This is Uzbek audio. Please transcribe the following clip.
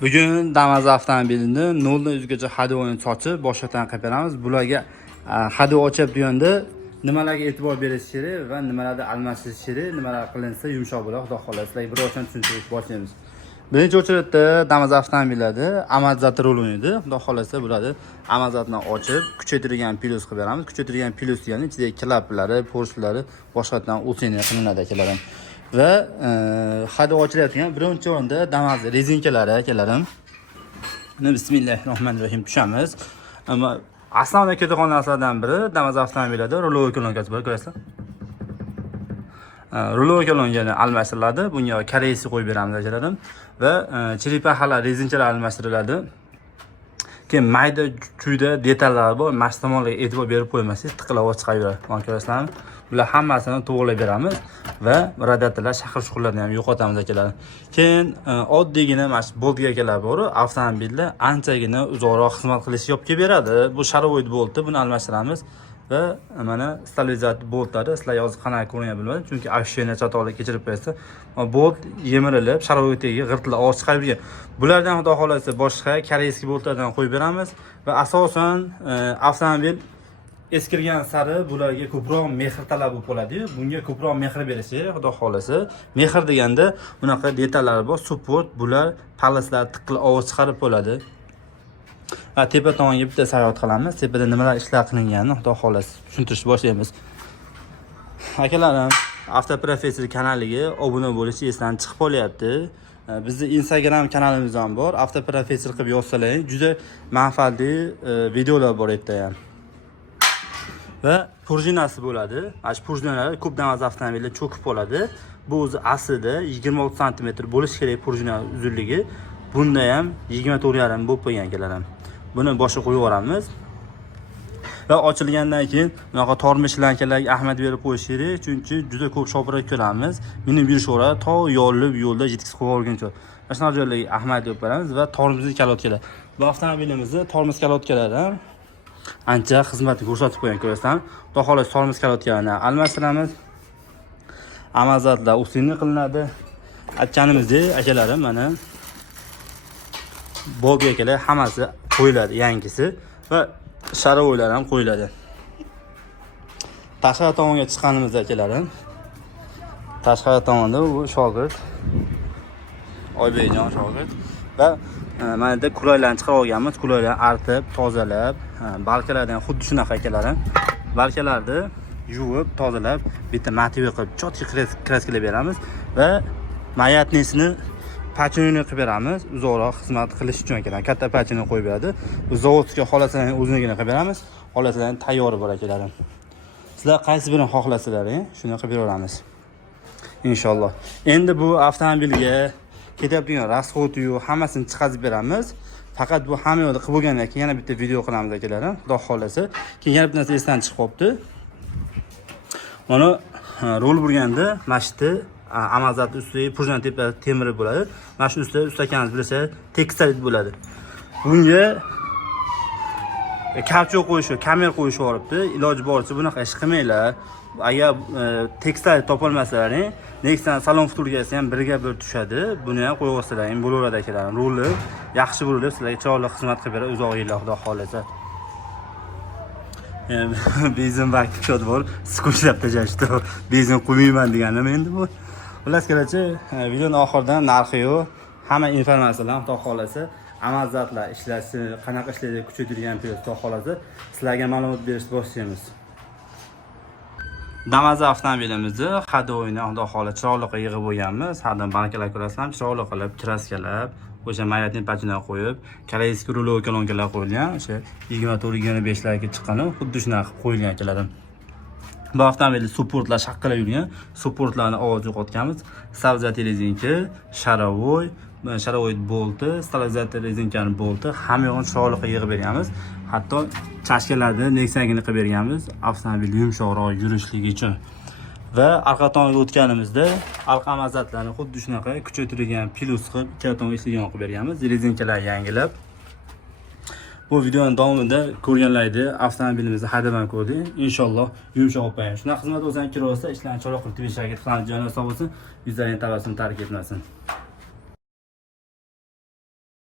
Bugun Damas avtomobilini 0 dan 100gacha haydovni sochib, boshqatdan qilib beramiz. Bularga haydov ochib deganda nimalarga e'tibor berish kerak va nimalarni almashish kerak, nimalar qilinsa yumshoq bo'ladi, xudo xohlasa. Sizlarga bir ochdan tushuntirib boshlaymiz. Birinchi o'chiratda Damas avtomobillarda amazat rol o'ynaydi. Xudo xohlasa bularni amazatni ochib, kuchaytirilgan pilus qilib beramiz. Kuchaytirilgan pilus degani ichidagi klaplari, portlari boshqatdan usiniya qilinadi akalarim. Va haydov ochilayotgan birinchi o'rinda Damas rezinkalari akalarim. Bismillahirrohmanirrohim tushamiz. Ammo asosiy ketadigan narsalardan biri Damas avtomobillarda ruloviy kolonkasi bor, ko'rasizlar. Ruloviy kolonkani almashtiriladi. Bunga koreysi qo'yib beramiz akalarim va chiripahalar, rezinkalar almashtiriladi. Keyin mayda chuyda detallar bor, mashtamonlarga e'tibor berib qo'ymasangiz tiqilib chiqaveradi. Mana ko'rasizlarmi? Bular hammasini to'g'rilab beramiz va radiatorlar, shaqir-shuqurlarni ham yo'qotamiz akalar. Keyin oddiygina mana shu boltgalar bor, avtomobilda anchagina uzoqroq xizmat qilishni olib kelib beradi. Bu sharoit bolti, buni almashtiramiz va mana stabilizator boltlari sizlar yozib qanaqa ko'ringan bilmadim, chunki ashshina chatoqlik kechirib qo'ysa, bolt yemirilib, sharoitdagi g'irtlar og'ir chiqib yurgan. Bulardan xudo xolasa boshqa koreyskiy boltlardan qo'yib beramiz va asosan avtomobil eskirgan sari bularga ko'proq mehr talab bo'ladi. Bunga ko'proq mehr berish kerak, xudo xolasa. Mehr deganda bunaqa detallar bor, support, bular palaslar tiqilib og'ir chiqarib bo'ladi. Va tepa tomonga bitta sayohat qilamiz. Tepada nimalar ishlar qilinganini xudo xolasa tushuntirishni boshlaymiz. Akalarim, Avtoprofessor kanaliga obuna bo'lish esdan chiqib qolyapti. Bizning Instagram kanalimiz ham bor. Avtoprofessor qilib yozsalaring, juda manfaatli videolar bor yerda ham. Va prujinasi bo'ladi. Mana shu prujinalar ko'p Damas avtomobilda cho'kib qoladi. Bu o'zi aslida 26 sm bo'lishi kerak prujina uzunligi. Bunda ham 24,5 bo'lib qo'ygan akalarim. Buni boshqa qo'yib yuboramiz. Va ochilgandan keyin bunaqa tormoz lankalarga ahamiyat berib qo'yish kerak, chunki juda ko'p shopirak ko'ramiz. Minib yurishadi, to yo'lib yo'lda yetkazib qo'yib olguncha. Mana shu joylarga ahamiyat berib beramiz va tormozli kalotkalar. Bu avtomobilimizda tormoz kalotkalari ham ancha xizmat ko'rsatib qo'ygan, ko'rasizlar. Xudo xohlasa tormoz kalotkalarni almashtiramiz. Amazatlar usini qilinadi. Aytganimizdek, akalarim mana boltgalar hammasi qo'yiladi, yangisi va sharoitlar ham qo'yiladi. Tashqari tomonga chiqqanimizda akalarim, tashqari tomonda bu shogird Oybekjon shogird va mana bu qulaylarni chiqarib olganmiz. Qulaylarni artib, tozalab, balkalardan ham xuddi shunaqa akalarim. Balkalarni yuvib, tozalab, bitta motiv qilib, chotki kraskalar beramiz va mayatnisini pachinini qilib beramiz. Uzoqroq xizmat qilish uchun akalar. Katta pachini qo'yib beradi. Bu zavodga xohlasangiz o'zinigina qilib beramiz. Xohlasangiz tayyor bor akalarim. Sizlar qaysi birini xohlasizlar, shuni qilib beramiz. Inshaalloh. Endi bu avtomobilga ketyaptigan rasxod-yu hammasini chiqazib beramiz. Faqat bu hamma yo'lda qilib bo'lgandan keyin yana bitta video qilamiz akalarim. Xudo xolasa. Keyin yana bitta narsa esdan chiqib qolibdi. Mana rol burganda mashti amazat ustiga prujina tepa temiri bo'ladi. Mana shu ustida ustakangiz bilsa tekstolit bo'ladi. Bunga kapchok qo'yish, kamer qo'yish boribdi. Iloji boricha bunaqa ish qilmanglar. Agar tekstolit topolmasalaring, Nexan salon futurgasi ham birga bir tushadi. Buni ham qo'yib olsalaring bo'laveradi akalarim. Roli yaxshi bo'ladi, sizlarga chiroyli xizmat qilib beradi uzoq yillar, xudo xolasa. Benzin bakib shod bor, skuchlab tajashdi. Benzin qo'ymayman deganim endi bu. Xullas kelachi, videoning oxiridan narxi-yu hamma informatsiyalar xudo xolasa, amazatlar ishlashi, qanaqa ishlaydi, kuchaytirilgan pilot xudo xolasa sizlarga ma'lumot berishni boshlaymiz. Damas avtomobilimizni haydovini xudo xohlasa chiroyli qilib yig'ib bo'lganmiz. Haddan balkalar ko'rasizlar, chiroyli qilib kraskalab, o'sha mayatni pachina qo'yib, koreyskiy ruloviy kolonkalar qo'yilgan, o'sha 24-25 larga chiqqani, xuddi shunaqa qilib qo'yilgan akalarim. Bu avtomobilda supportlar shaqqilab yurgan, supportlarni ovoz yo'qotganmiz. Stabilizator rezinka, sharoit bolti, stabilizator rezinkaning bolti hamma yo'g'ini chiroyli qilib yig'ib berganmiz. Hatto chashkalarni Nexangini qilib berganmiz, avtomobil yumshoqroq yurishligi uchun. Va orqa tomonga o'tganimizda orqa amazatlarni xuddi shunaqa kuchaytirilgan pilus qilib, ikkala tomonga ishlagan qilib berganmiz. Rezinkalar yangilab. Bu videoning davomida ko'rganlaringda avtomobilimizni haydab ko'rdik. Inshaalloh yumshoq olib qo'yamiz. Shunaqa xizmat o'zingizga kirib olsa, ishlarni chiroyli qilib tebishga harakat qilamiz. Joylar sog' bo'lsin, yuzlaringiz tabassum tark etmasin.